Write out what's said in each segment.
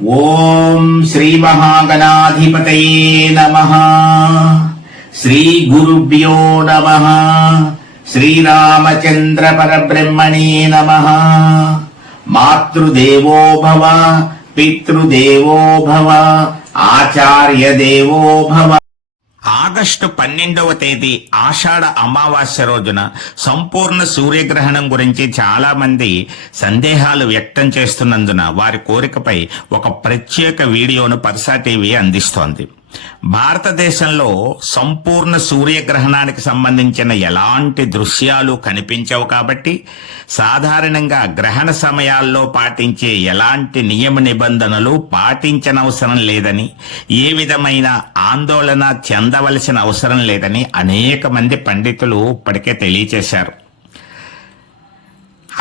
ఓం శ్రీ మహాగణాధిపతయే నమః. శ్రీ గురుభ్యో నమః. శ్రీరామచంద్ర పరబ్రహ్మణే నమః. మాతృదేవో భవ, పితృదేవో భవ, ఆచార్య దేవో భవ. ఆగస్టు 12వ తేదీ ఆషాఢ అమావాస్య రోజున సంపూర్ణ సూర్యగ్రహణం గురించి చాలా మంది సందేహాలు వ్యక్తం చేస్తున్నందున వారి కోరికపై ఒక ప్రత్యేక వీడియోను పర్సా టీవీ అందిస్తోంది. భారతదేశంలో సంపూర్ణ సూర్యగ్రహణానికి సంబంధించిన ఎలాంటి దృశ్యాలు కనిపించవు కాబట్టి సాధారణంగా గ్రహణ సమయాల్లో పాటించే ఎలాంటి నియమ నిబంధనలు పాటించనవసరం లేదని, ఏ విధమైన ఆందోళన చెందవలసిన అవసరం లేదని అనేక మంది పండితులు ఇప్పటికే తెలియచేశారు.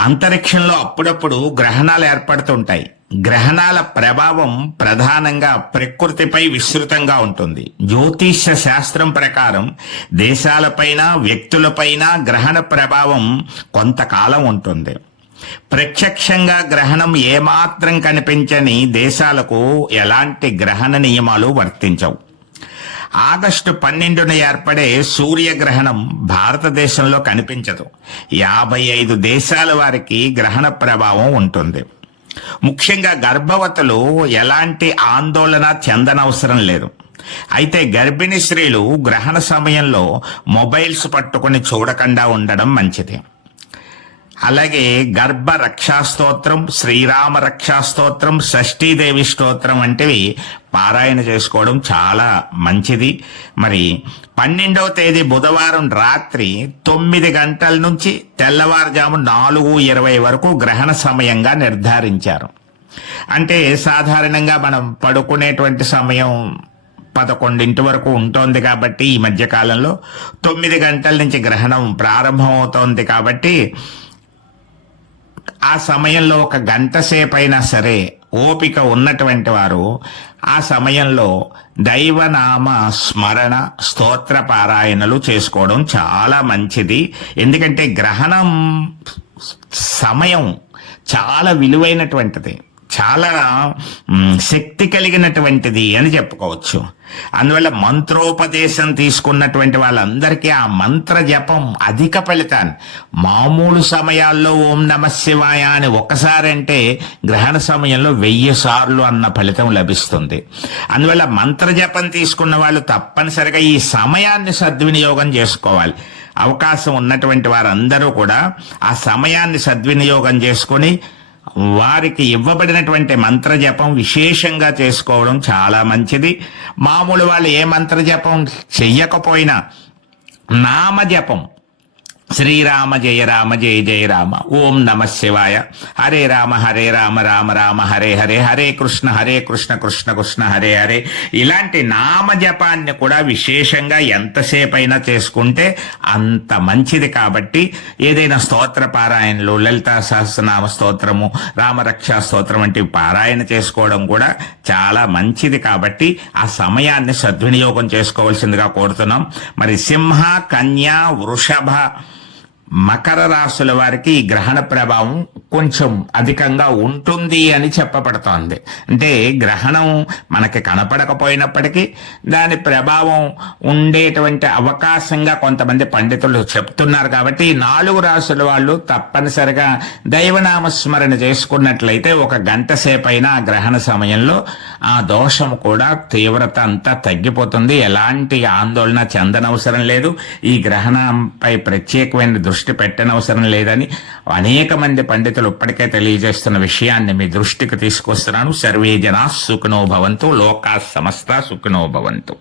అంతరిక్షంలో అప్పుడప్పుడు గ్రహణాలు ఏర్పడుతుంటాయి. గ్రహణాల ప్రభావం ప్రధానంగా ప్రకృతిపై విస్తృతంగా ఉంటుంది. జ్యోతిష్య శాస్త్రం ప్రకారం దేశాలపైన, వ్యక్తులపైన గ్రహణ ప్రభావం కొంతకాలం ఉంటుంది. ప్రత్యక్షంగా గ్రహణం ఏమాత్రం కనిపించని దేశాలకు ఎలాంటి గ్రహణ నియమాలు వర్తించవు. ఆగస్టు 12న ఏర్పడే సూర్యగ్రహణం భారతదేశంలో కనిపించదు. 55 దేశాల వారికి గ్రహణ ప్రభావం ఉంటుంది. ముఖ్యంగా గర్భవతులు ఎలాంటి ఆందోళన చెందనవసరం లేదు. అయితే గర్భిణీ స్త్రీలు గ్రహణ సమయంలో మొబైల్స్ పట్టుకొని చూడకుండా ఉండడం మంచిది. అలాగే గర్భ రక్షాస్తోత్రం, శ్రీరామ రక్షాస్తోత్రం, షష్ఠీదేవి స్తోత్రం వంటివి పారాయణ చేసుకోవడం చాలా మంచిది. మరి 12వ తేదీ బుధవారం రాత్రి 9 గంటల నుంచి తెల్లవారుజాము 4:20 వరకు గ్రహణ సమయంగా నిర్ధారించారు. అంటే సాధారణంగా మనం పడుకునేటువంటి సమయం 11 వరకు ఉంటుంది కాబట్టి ఈ మధ్య కాలంలో 9 గంటల నుంచి గ్రహణం ప్రారంభమవుతోంది కాబట్టి ఆ సమయంలో 1 గంట సేపైనా సరే ఓపిక ఉన్నటువంటి వారు ఆ సమయంలో దైవనామ స్మరణ, స్తోత్ర పారాయణలు చేసుకోవడం చాలా మంచిది. ఎందుకంటే గ్రహణం సమయం చాలా విలువైనటువంటిది, చాలా శక్తి కలిగినటువంటిది అని చెప్పుకోవచ్చు. అందువల్ల మంత్రోపదేశం తీసుకున్నటువంటి వాళ్ళందరికీ ఆ మంత్ర జపం అధిక ఫలితాన్ని, మామూలు సమయాల్లో ఓం నమ శివాయ అని ఒకసారి అంటే గ్రహణ సమయంలో 1000 సార్లు అన్న ఫలితం లభిస్తుంది. అందువల్ల మంత్ర జపం తీసుకున్న వాళ్ళు తప్పనిసరిగా ఈ సమయాన్ని సద్వినియోగం చేసుకోవాలి. అవకాశం ఉన్నటువంటి వారందరూ కూడా ఆ సమయాన్ని సద్వినియోగం చేసుకొని వారికి ఇవ్వబడినటువంటి మంత్రజపం విశేషంగా చేసుకోవడం చాలా మంచిది. మామూలు వాళ్ళు ఏ మంత్రజపం చెయ్యకపోయినా నామజపం, శ్రీరామ జయ రామ జయ జయ రామ, ఓం నమ శివాయ, హరే రామ రామ రామ హరే హరే, హరే కృష్ణ కృష్ణ కృష్ణ హరే హరే, ఇలాంటి నామజపాన్ని కూడా విశేషంగా ఎంతసేపు అయినా చేసుకుంటే అంత మంచిది. కాబట్టి ఏదైనా స్తోత్ర పారాయణలు, లలితా సహస్రనామ స్తోత్రము, రామరక్షా స్తోత్రం వంటివి పారాయణ చేసుకోవడం కూడా చాలా మంచిది. కాబట్టి ఆ సమయాన్ని సద్వినియోగం చేసుకోవాల్సిందిగా కోరుతున్నాం. మరి సింహ, కన్యా, వృషభ, మకర రాశుల వారికి ఈ గ్రహణ ప్రభావం కొంచెం అధికంగా ఉంటుంది అని చెప్పబడుతోంది. అంటే గ్రహణం మనకి కనపడకపోయినప్పటికీ దాని ప్రభావం ఉండేటువంటి అవకాశంగా కొంతమంది పండితులు చెప్తున్నారు. కాబట్టి ఈ 4 రాశుల వాళ్ళు తప్పనిసరిగా దైవనామస్మరణ చేసుకున్నట్లయితే 1 గంట సేపు అయినా ఆ గ్రహణ సమయంలో ఆ దోషం కూడా తీవ్రత అంతా తగ్గిపోతుంది. ఎలాంటి ఆందోళన చెందనవసరం లేదు. ఈ గ్రహణంపై ప్రత్యేకమైన దృష్టి పెట్టనవసరం లేదని అనేక మంది పండితులు ఇప్పటికే తెలియజేస్తున్న విషయాన్ని మీ దృష్టికి తీసుకొస్తున్నాను. సర్వే జనా సుఖినో భవంతు, లోకా సమస్త సుఖినో భవంతు.